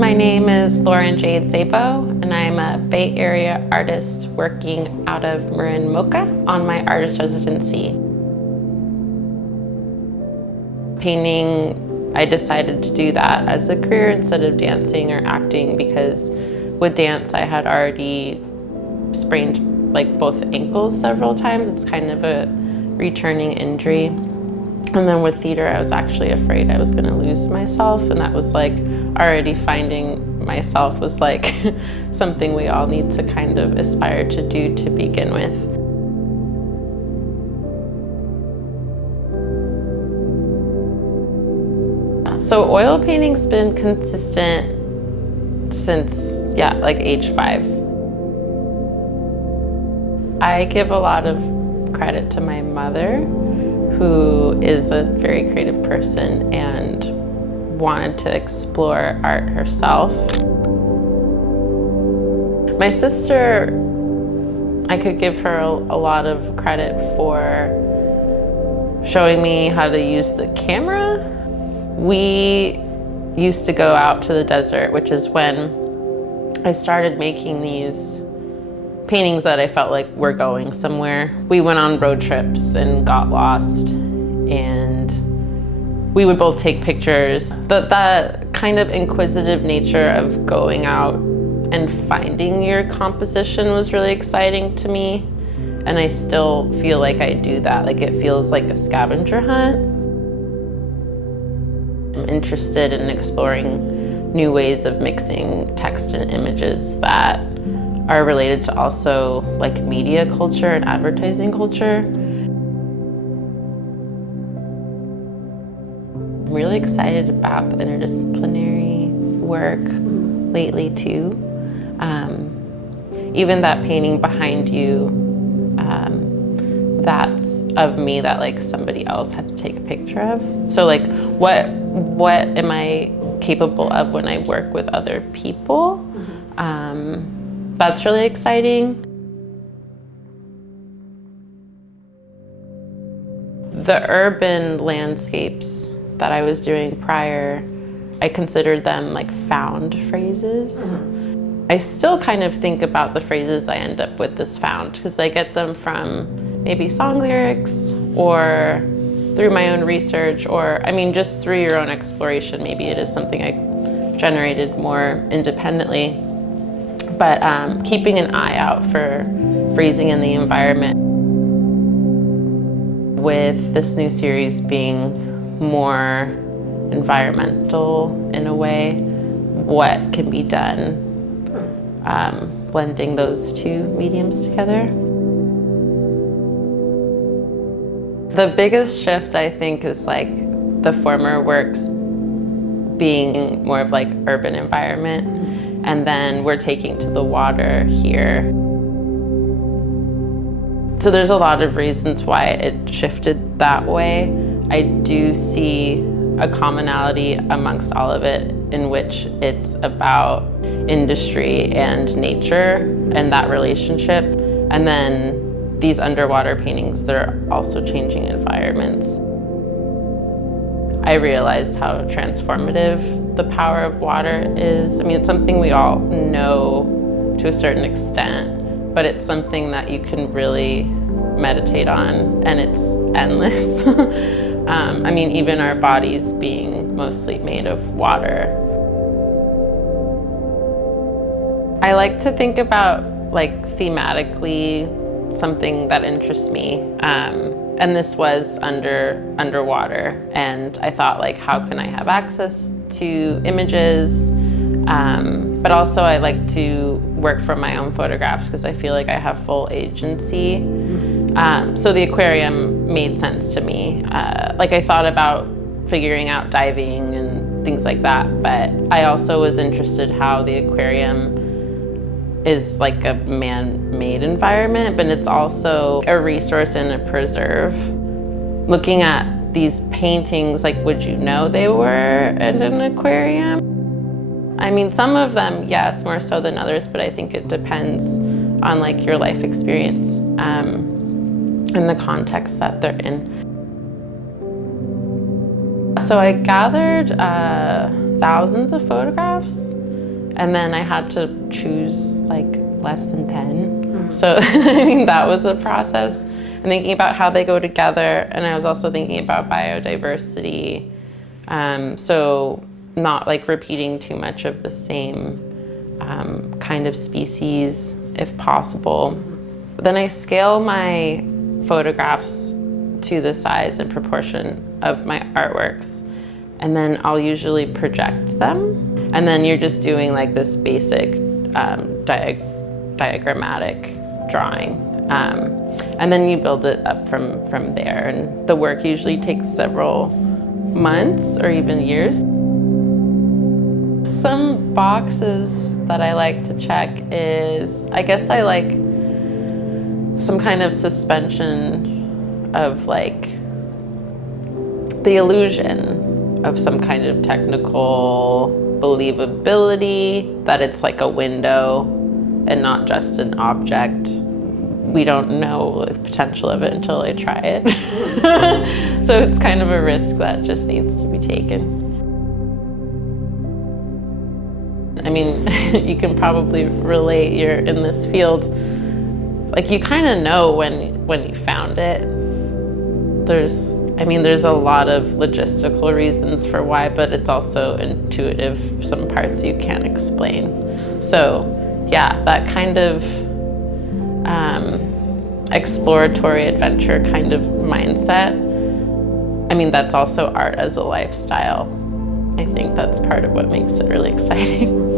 My name is Jade Szabo, and I'm a Bay Area artist working out of Marin Mocha on my artist residency. Painting, I decided to do that as a career instead of dancing or acting because with dance I had already sprained both ankles several times. It's kind of a returning injury. And then with theater, I was actually afraid I was gonna lose myself, and that was already finding myself was something we all need to kind of aspire to do to begin with. So oil painting's been consistent since, age 5. I give a lot of credit to my mother, who is a very creative person and wanted to explore art herself. My sister, I could give her a lot of credit for showing me how to use the camera. We used to go out to the desert, which is when I started making these paintings that I felt like were going somewhere. We went on road trips and got lost, and we would both take pictures. That kind of inquisitive nature of going out and finding your composition was really exciting to me, and I still feel like I do that. It feels like a scavenger hunt. I'm interested in exploring new ways of mixing text and images that are related to also media culture and advertising culture. I'm really excited about the interdisciplinary work lately too. Even that painting behind you, that's of me that somebody else had to take a picture of. So what am I capable of when I work with other people? That's really exciting. The urban landscapes that I was doing prior, I considered them found phrases. I still kind of think about the phrases I end up with as found because I get them from maybe song lyrics or through my own research, or just through your own exploration. Maybe it is something I generated more independently. But keeping an eye out for phrasing in the environment. With this new series being more environmental in a way, what can be done blending those two mediums together? The biggest shift I think is the former works being more of urban environment. And then we're taking to the water here. So there's a lot of reasons why it shifted that way. I do see a commonality amongst all of it in which it's about industry and nature and that relationship. And then these underwater paintings, they're also changing environments. I realized how transformative the power of water is. It's something we all know to a certain extent, but it's something that you can really meditate on, and it's endless. Even our bodies being mostly made of water. I like to think about thematically something that interests me. And this was underwater, and I thought how can I have access to images, but also I like to work from my own photographs because I feel I have full agency. So the aquarium made sense to me. I thought about figuring out diving and things like that, but I also was interested how the aquarium is a man-made environment, but it's also a resource and a preserve. Looking at these paintings, would you know they were in an aquarium? Some of them, yes, more so than others, but I think it depends on your life experience and the context that they're in. So I gathered thousands of photographs And then I had to choose like less than 10. So I mean, that was a process. And thinking about how they go together. And I was also thinking about biodiversity. So not like repeating too much of the same kind of species if possible. Then I scale my photographs to the size and proportion of my artworks. And then I'll usually project them. And then you're just doing like this basic diagrammatic drawing. And then you build it up from there. And the work usually takes several months or even years. Some boxes that I like to check is, I guess I like some kind of suspension of like the illusion of some kind of technical believability, that it's like a window and not just an object. We don't know the potential of it until I try it. So it's kind of a risk that just needs to be taken. I mean, you can probably relate, you're in this field, like you kind of know when you found it. There's a lot of logistical reasons for why, but it's also intuitive, some parts you can't explain. So yeah, that kind of exploratory adventure kind of mindset. I mean, that's also art as a lifestyle. I think that's part of what makes it really exciting.